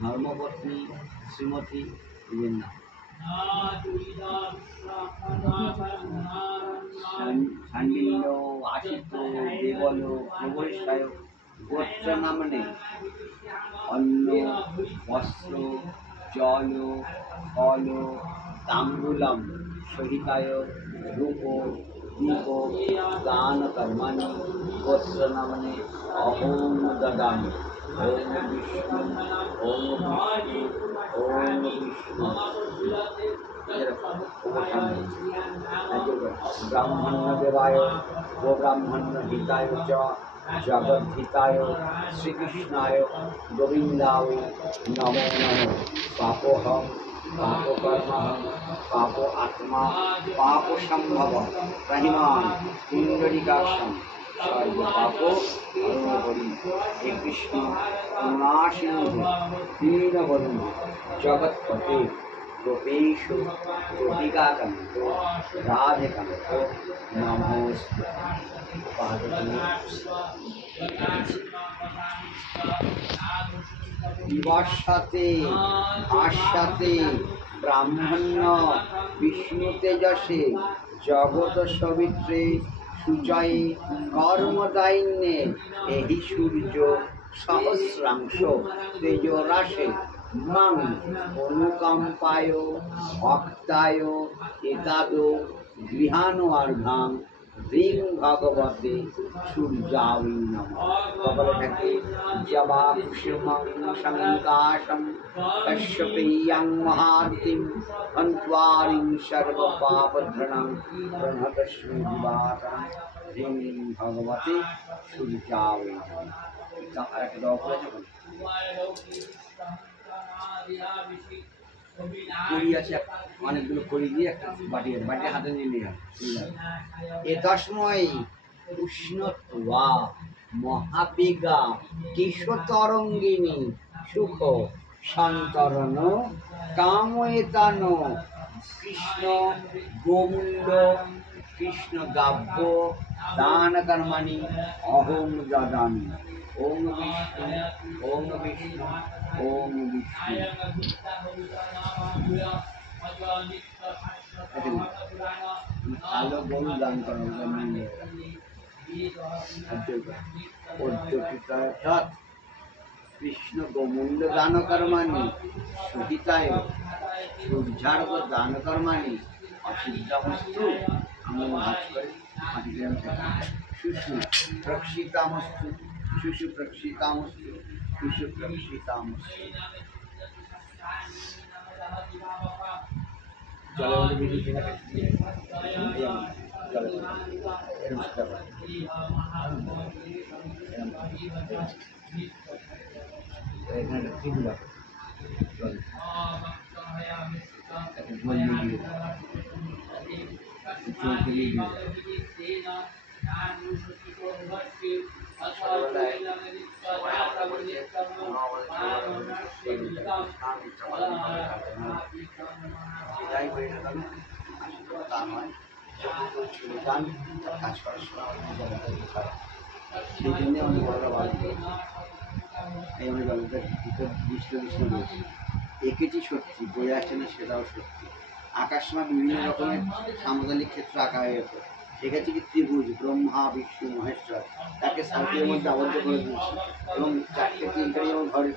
ধর্মপত্নী শ্রীমতী বৃন্দা সান্ডিল্য আশিত দেবল প্রবৈশায় গোত্র নামনে অন্ন বস্ত্র জল ফল তাম্বূলম সহিতায় রূপ দীপ দান কর্মাণি গোত্র নামনে অহং দদামি। ওম বিষ্ণু ওম বিষ্ণু ওম বিষ্ণু। ব্রাহ্মণ্য দেবায় গো ব্রাহ্মণ্য হিতায় চ জগদ্ধিতায় শ্রীকৃষ্ণায় গোবিন্দায় নমো নমঃ। পাপোহং পাপকর্মহং পাপ আত্মা পাপ সম্ভব রহিমান পুণ্ডরিকাক্ষং সর্বপাপ হরি। হে কৃষ্ণ করুণাসিন্ধু দীনবন্ধু জগৎপতে গোপেশ গোপিকাকান্ত রাধেকান্ত নমস্তে। বিবর্ষাতে ভাষ্যাতে ব্রাহ্মণ্য বিষ্ণু তেজসে জগৎ সবিত্রে সুজয়ে কর্মদায়িন্যে এহি সূর্য সহস্রাংশ তেজরাশে মাং অনুকম্পায় ভক্তায় এতাদ গৃহাণুয়ার্ঘাং হ্রিং ভগবতে সূর্যায় নমঃ। কপালে থাকে জবা কুসুমং সংকাশং কশ্যপেয়্যাং মহারতিম হন্ত্বারিং সর্বপাপধৃণং প্রণতস্মি দিবাকরং হ্রিং ভগবতে সূর্যায় নমঃ। আর একটা দোয়া পড়েছে কড়ি আছে অনেকগুলো কড়ি দিয়ে একটা বাটি আছে, বাটি হাতে নিয়ে নিয়ে এ তস্মৈ উষ্ণত্বা মহাবেগা কিশোতরঙ্গিনী সুখ সন্তরণ কাময়েতান কৃষ্ণ গোমূল্য কৃষ্ণ গাব্য দান কর্মাণি অহং দদামি। ওম বিষ্ণু ওম বিষ্ণু ওম বিষ্ণু। ভালো গরু দান করার জন্য কৃষ্ণ গোমূল্য দান কর্মাণি সহিতায় সূর্যার্ঘ দান কর্মাণি অসিদ্ধামস্তু। আমরা ভাজ করে শুশু প্রক্ষিতামস্তু শুশু প্রক্ষিতামস্তু শুশু প্রক্ষিতামস্তু। জলের বিধি এখানে ত্রিপুরা কাজ করার সময় সেই জন্য অনেক বড়রা বাড়ি এই অনেক জলটা বিশ্ব বিশ্ব রয়েছে। একেটি সত্যি বই আছে না সেটাও সত্যি। আঁকার সময় বিভিন্ন রকমের সামুদ্রিক ক্ষেত্র আঁকা হয়ে যেত। সেক্ষেত্রে কি ত্রিভুজ ব্রহ্মা বিষ্ণু মহেশ্বর তাকে সার্কেলের মধ্যে আবদ্ধ করে দিয়েছে এবং চারটে তিনটে যেমন ঘরে